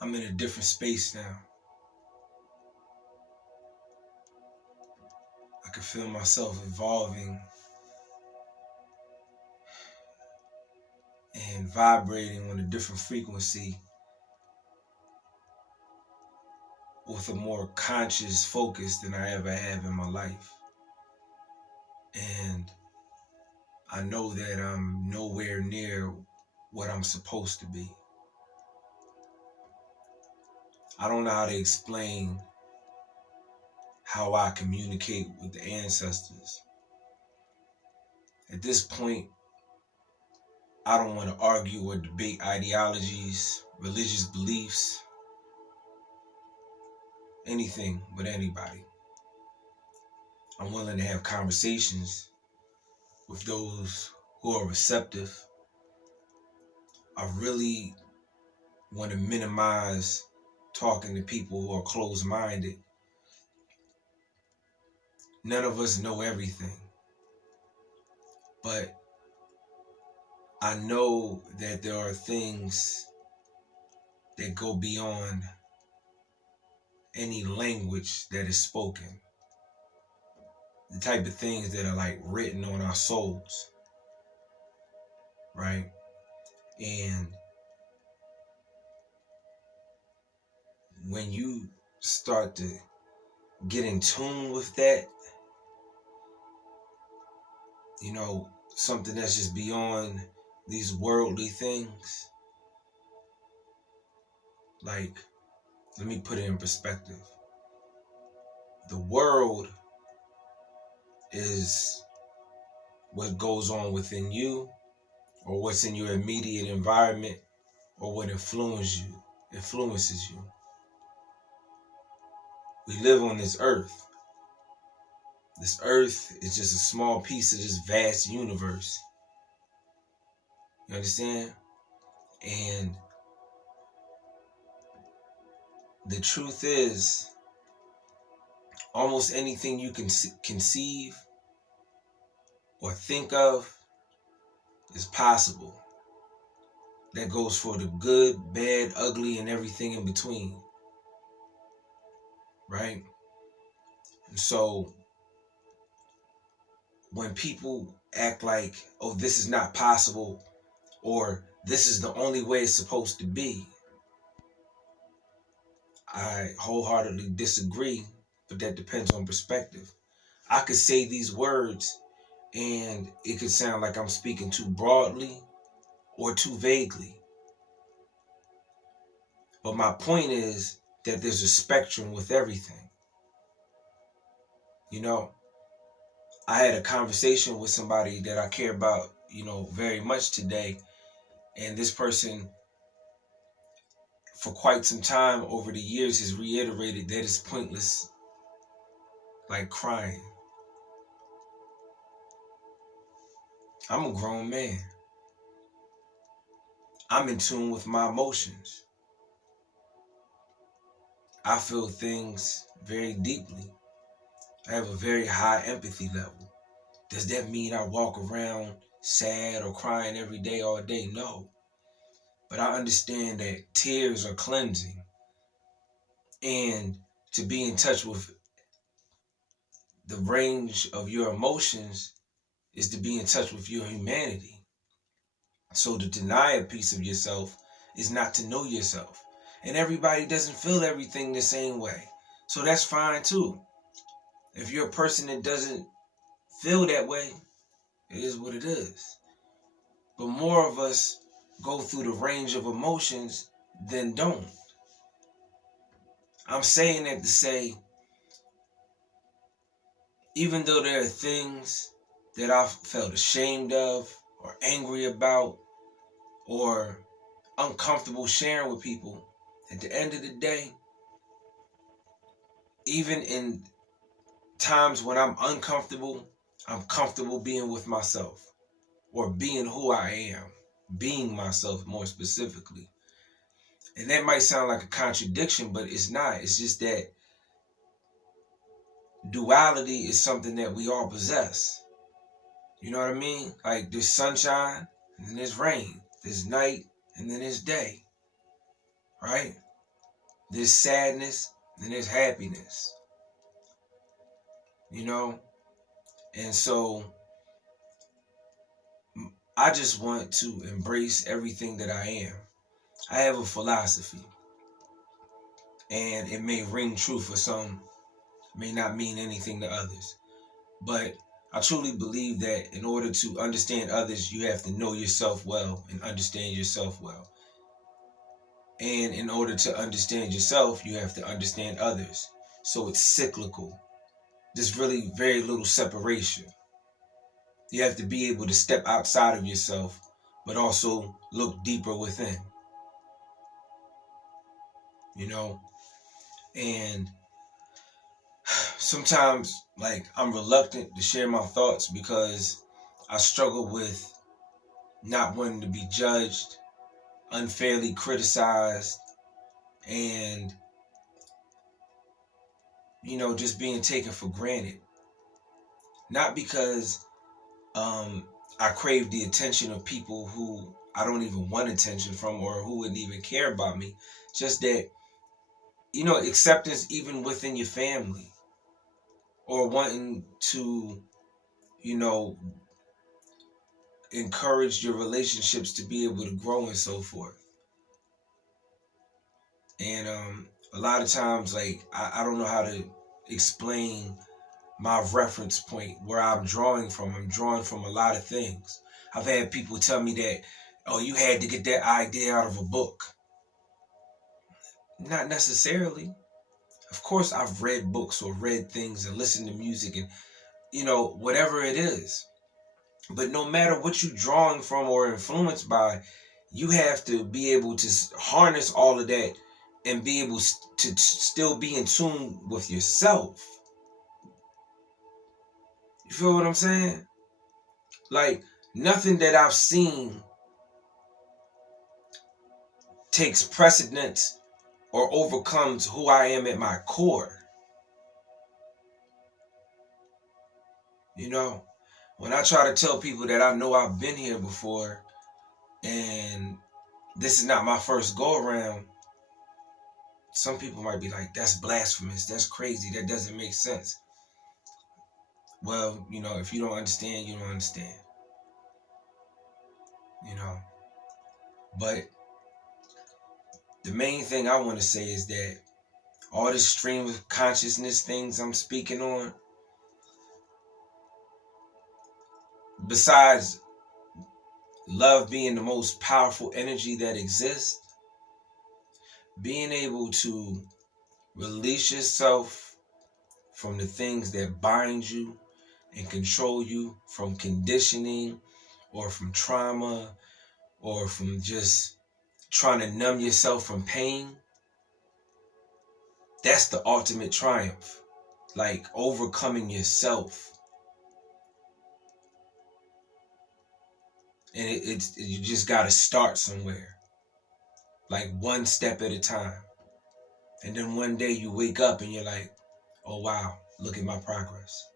I'm in a different space now. I can feel myself evolving and vibrating on a different frequency with a more conscious focus than I ever have in my life. And I know that I'm nowhere near what I'm supposed to be. I don't know how to explain how I communicate with the ancestors. At this point, I don't want to argue or debate ideologies, religious beliefs, anything with anybody. I'm willing to have conversations with those who are receptive. I really want to minimize talking to people who are closed-minded. None of us know everything, but I know that there are things that go beyond any language that is spoken. The type of things that are like written on our souls, right? And when you start to get in tune with that, you know, something that's just beyond these worldly things, like, let me put it in perspective. The world is what goes on within you, or what's in your immediate environment, or what influences you. We live on this earth. This earth is just a small piece of this vast universe. You understand? And the truth is, almost anything you can conceive or think of is possible. That goes for the good, bad, ugly, and everything in between. Right? And so when people act like, oh, this is not possible, or this is the only way it's supposed to be, I wholeheartedly disagree, but that depends on perspective. I could say these words and it could sound like I'm speaking too broadly or too vaguely. But my point is that there's a spectrum with everything. You know, I had a conversation with somebody that I care about, very much today. And this person, for quite some time over the years, has reiterated that it's pointless, like crying. I'm a grown man. I'm in tune with my emotions. I feel things very deeply. I have a very high empathy level. Does that mean I walk around sad or crying every day, all day? No. But I understand that tears are cleansing. And to be in touch with the range of your emotions is to be in touch with your humanity. So to deny a piece of yourself is not to know yourself. And everybody doesn't feel everything the same way. So that's fine too. If you're a person that doesn't feel that way, it is what it is. But more of us go through the range of emotions than don't. I'm saying that to say, even though there are things that I felt ashamed of or angry about or uncomfortable sharing with people, at the end of the day, even in times when I'm uncomfortable, I'm comfortable being with myself or being who I am, being myself more specifically. And that might sound like a contradiction, but it's not. It's just that duality is something that we all possess. You know what I mean? Like there's sunshine and then there's rain. There's night and then there's day. Right? There's sadness and there's happiness, you know? And so I just want to embrace everything that I am. I have a philosophy, and it may ring true for some, may not mean anything to others. But I truly believe that in order to understand others, you have to know yourself well and understand yourself well. And in order to understand yourself, you have to understand others. So it's cyclical. There's really very little separation. You have to be able to step outside of yourself, but also look deeper within, you know? And sometimes, like, I'm reluctant to share my thoughts because I struggle with not wanting to be judged, unfairly criticized, and, just being taken for granted. Not because I crave the attention of people who I don't even want attention from or who wouldn't even care about me. Just that, acceptance even within your family or wanting to, you know, encourage your relationships to be able to grow and so forth. And a lot of times, like, I don't know how to explain my reference point where I'm drawing from. I'm drawing from a lot of things. I've had people tell me that, oh, you had to get that idea out of a book. Not necessarily. Of course, I've read books or read things and listened to music and, whatever it is. But no matter what you're drawing from or influenced by, you have to be able to harness all of that and be able to still be in tune with yourself. You feel what I'm saying? Like, nothing that I've seen takes precedence or overcomes who I am at my core. When I try to tell people that I know I've been here before and this is not my first go around, some people might be like, that's blasphemous, that's crazy, that doesn't make sense. Well, if you don't understand, you don't understand. But the main thing I want to say is that all this stream of consciousness things I'm speaking on, besides love being the most powerful energy that exists, being able to release yourself from the things that bind you and control you, from conditioning or from trauma or from just trying to numb yourself from pain, that's the ultimate triumph. Like overcoming yourself. And you just got to start somewhere. Like one step at a time. And then one day you wake up and you're like, oh wow, look at my progress.